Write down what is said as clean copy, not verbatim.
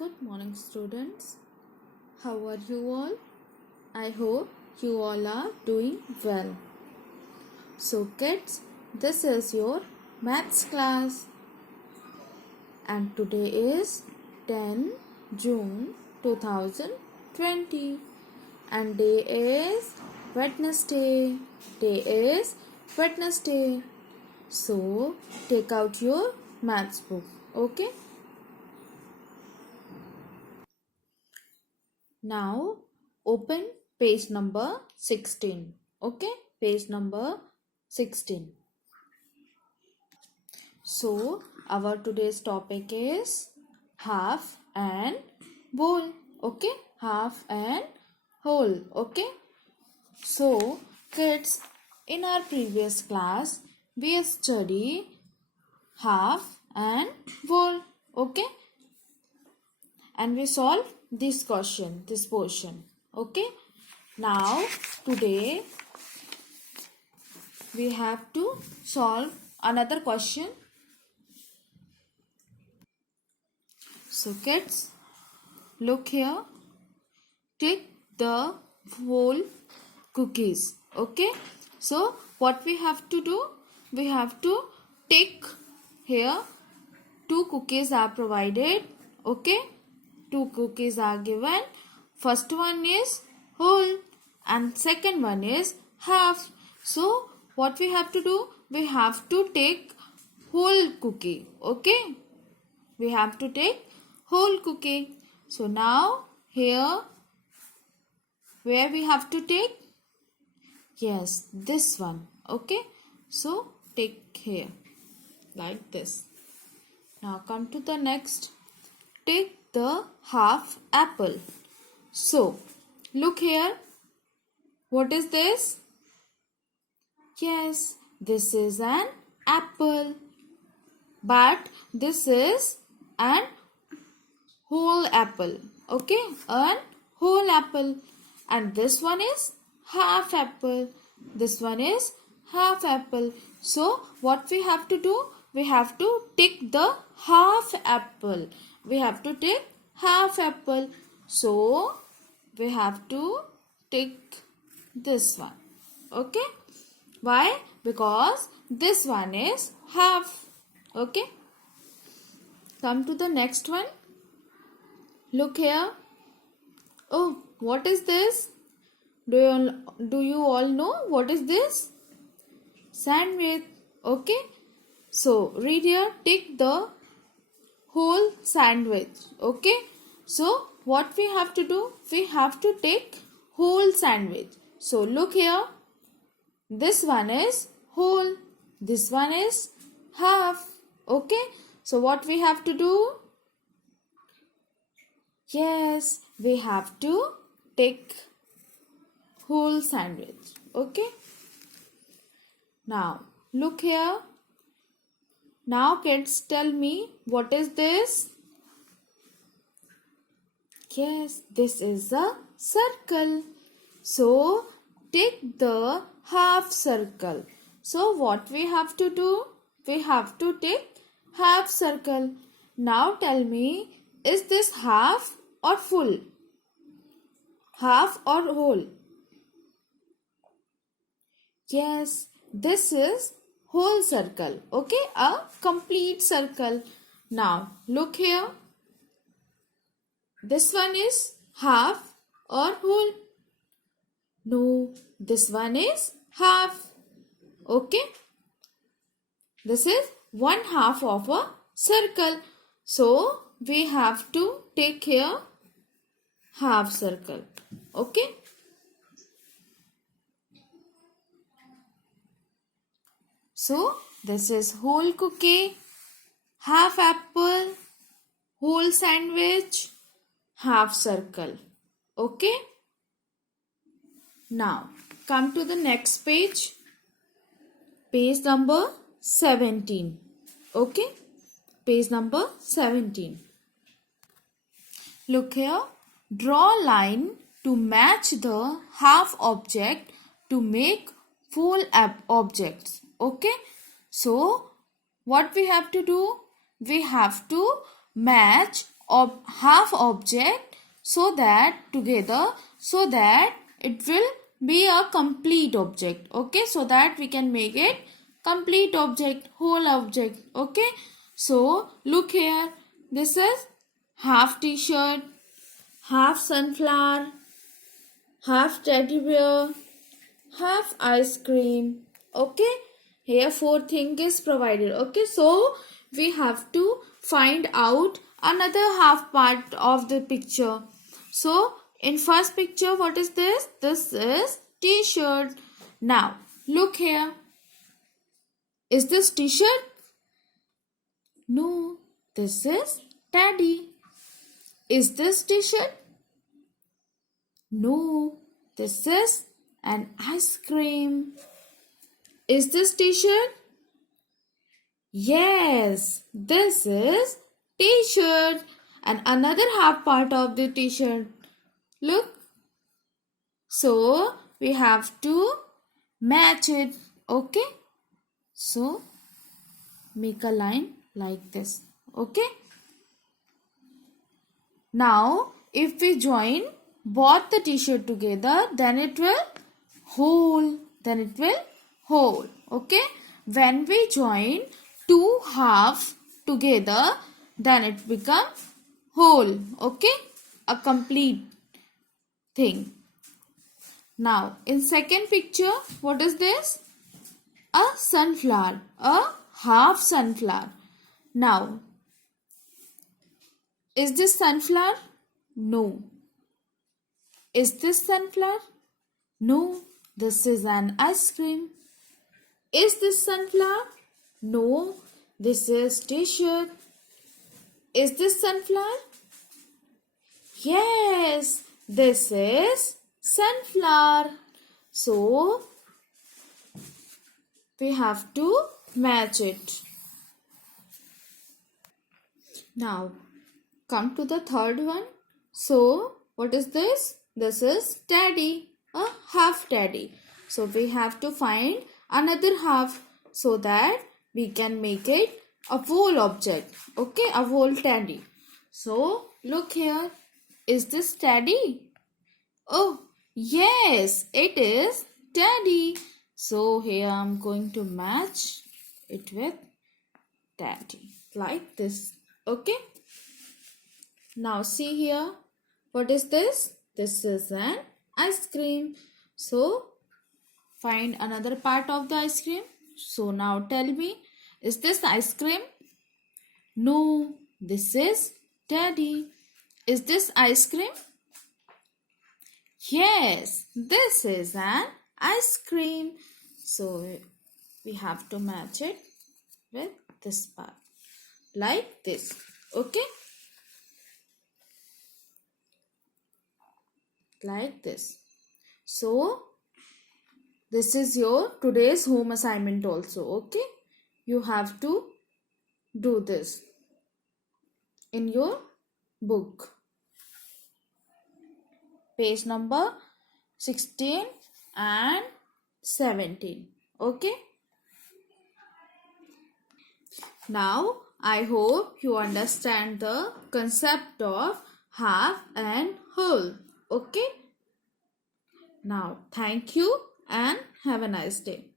Good morning, students. How are you all? I hope you all are doing well. So, kids, this is your maths class, and today is 10 June 2020, and day is Wednesday. Day is Wednesday. So, take out your maths book, okay? Now open page number 16. Okay, page number 16. So our today's topic is half and whole. Okay, half and whole. Okay. So kids, in our previous class we study half and whole. Okay, and we solve this portion. Okay, now today we have to solve another question. So kids, look here, take the whole cookies. Okay, so what we have to do, we have to take here 2 cookies are provided. Okay, 2 cookies are given. First one is whole and second one is half. So what we have to do, we have to take whole cookie. Okay, we have to take whole cookie. So now here where we have to take, yes, this one. Okay, so take here like this. Now come to the next. Take the half apple. So look here. What is this? Yes, this is an apple. But this is an whole apple. Okay, an whole apple. And this one is half apple. This one is half apple. So what we have to do? We have to take the half apple. We have to take half apple. So we have to take this one. Okay. Why? Because this one is half. Okay. Come to the next one. Look here. Oh, what is this? Do you all know what is this? Sandwich. Okay. So read here. Take the whole sandwich. Okay. So what we have to do? We have to take whole sandwich. So look here. This one is whole. This one is half. Okay. So what we have to do? Yes, we have to take whole sandwich. Okay. Now look here. Now kids, tell me, what is this? Yes, this is a circle. So take the half circle. So what we have to do? We have to take half circle. Now tell me, is this half or full? Half or whole? Yes, this is whole circle. Okay, a complete circle. Now look here. This one is half or whole? No, this one is half. Okay, this is 1/2 of a circle. So we have to take here half circle. Okay. So this is whole cookie, half apple, whole sandwich, half circle. Okay. Now come to the next page. Page number 17. Okay. Page number 17. Look here. Draw line to match the half object to make full objects. Okay. So what we have to do? We have to match half object so that it will be a complete object. Okay, so that we can make it complete object, whole object. Okay, so look here, this is half t-shirt, half sunflower, half teddy bear, half ice cream. Okay, here 4 things is provided. Okay, so we have to find out another half part of the picture. So in first picture, what is this? This is t-shirt. Now look here, is this t-shirt? No, this is teddy. Is this t-shirt? No, this is an ice cream. Is this t-shirt? Yes, this is t-shirt. And another half part of the t-shirt. Look. So we have to match it. Okay. So make a line like this. Okay. Now if we join both the t-shirt together, then it will whole. Okay. When we join two halves together, then it becomes whole. Okay, a complete thing. Now in second picture, what is this? A sunflower, a half sunflower. Now is this sunflower? No. Is this sunflower? No, this is an ice cream. Is this sunflower? No, this is t-shirt. Is this sunflower? Yes, this is sunflower. So we have to match it. Now come to the third one. So what is this? This is teddy, a half teddy. So we have to find another half so that we can make it a whole object. Okay, a whole teddy. So look here, is this teddy? Oh yes, it is teddy. So here I am going to match it with teddy like this. Okay, now see here, what is this? This is an ice cream. So find another part of the ice cream. So now tell me, is this ice cream? No, this is teddy. Is this ice cream? Yes, this is an ice cream. So we have to match it with this part like this. Okay, like this. So this is your today's home assignment also. Okay, you have to do this in your book, page number 16 and 17. Okay, now I hope you understand the concept of half and whole. Okay, now thank you and have a nice day.